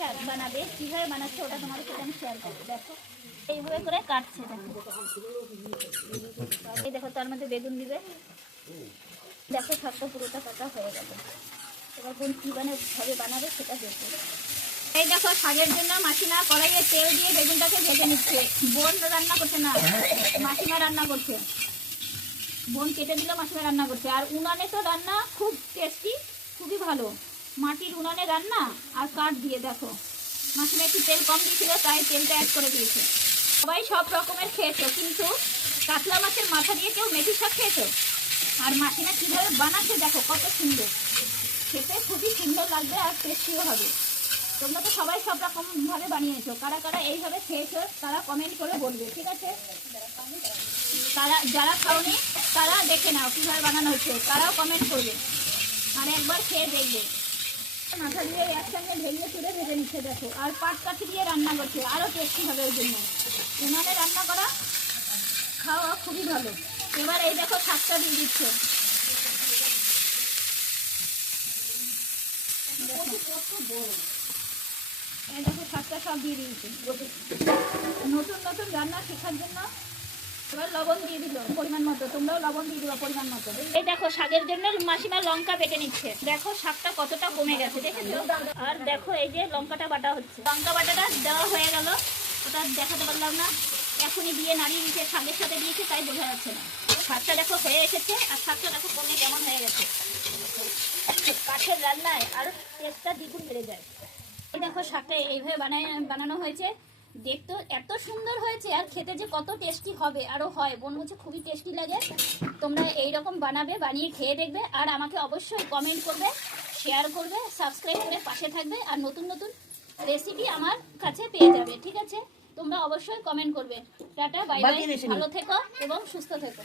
শাক বানাবে, কীভাবে বানাচ্ছে ওটা তোমাদের সাথে আমি শেয়ার করবো। দেখো এইভাবে করে কাটছে, দেখো এই দেখো তার মধ্যে বেগুন দিবে। দেখো শাকটা পুরোটা কাটা হয়ে গেল। এবার বোন কীভাবে বানাবে সেটা দেখো। এই দেখো শাকের জন্য মাসিমা কড়াইয়ে তেল দিয়ে বেগুনটাকে ভেজে নিচ্ছে। বোন রান্না করছে না, মাসিমা রান্না করছে। বোন কেটে দিল, মাসিমা রান্না করছে। আর উনানে তো রান্না খুব টেস্টি, খুবই ভালো। মাটির উনানে রান্না আর কাঠ দিয়ে। দেখো মাসিমা একটু তেল কম দিয়েছিল, তাই তেলটা অ্যাড করে দিয়েছে। সবাই সব রকমের খেয়েছো, কিন্তু কাতলা মাছের মাথা দিয়ে কেউ মেথি শাক খেয়েছো? আর মাসিমা কীভাবে বানাচ্ছে দেখো, কত সুন্দর খেতে, খুবই সুন্দর লাগবে আর টেস্টিও হবে। তোমরা তো সবাই সব রকমভাবে বানিয়েছো, কারা কারা এইভাবে খেয়েছো তারা কমেন্ট করে বলবে, ঠিক আছে? তারা যারা খাওনি তারা দেখে নাও কীভাবে বানানো হচ্ছে, তারাও কমেন্ট করবে আর একবার খেয়ে দেখবে। মাথা দিয়ে একসঙ্গে ভেঙে চুড়ে ভেজে নিচ্ছে দেখো। আর পাট কাঠি দিয়ে রান্না করছে, আরও টেস্টি হবে ওই জন্য। উনানে রান্না করা খাওয়া খুবই ভালো। এবার এই দেখো শাকটা দিয়ে দিচ্ছে। এই দেখো শাকটা সব দিয়ে দিয়েছে। নতুন নতুন রান্না শেখার জন্য এবার লবণ দিয়ে দিল পরিমাণ মতো, তোমরাও লবণ দিয়ে দিবা পরিমাণ মতো। এই দেখো শাকের জন্য মাসিমা লঙ্কা বেটে নিচ্ছে। দেখো শাকটা কতটা কমে গেছে, দেখেছো? আর দেখো এই যে লঙ্কাটা বাটা হচ্ছে। লঙ্কা বাটাটা দেওয়া হয়ে গেল, ওটা দেখাতে পারলাম না, এখনই দিয়ে নাড়িয়ে দিয়েছে, শাকের সাথে দিয়েছে, তাই বোঝা যাচ্ছে না। শাকটা দেখো হয়ে এসেছে, আর শাকটা দেখো কমে কেমন হয়ে গেছে। কাঠের রান্নায় আর টেস্টটা দ্বিগুণ বেড়ে যায়। এই দেখো শাকটা এইভাবে বানানো হয়েছে, দেখতে এত সুন্দর হয়েছে, আর খেতে যে কত টেস্টি হবে আরও হয়। বোন বলছে খুবই টেস্টি লাগে। তোমরা এইরকম বানাবে, বানিয়ে খেয়ে দেখবে, আর আমাকে অবশ্যই কমেন্ট করবে, শেয়ার করবে, সাবস্ক্রাইব করে পাশে থাকবে, আর নতুন নতুন রেসিপি আমার কাছে পেয়ে যাবে, ঠিক আছে? তোমরা অবশ্যই কমেন্ট করবে। টাটা, বাই বাই, ভালো থেকো এবং সুস্থ থেকো।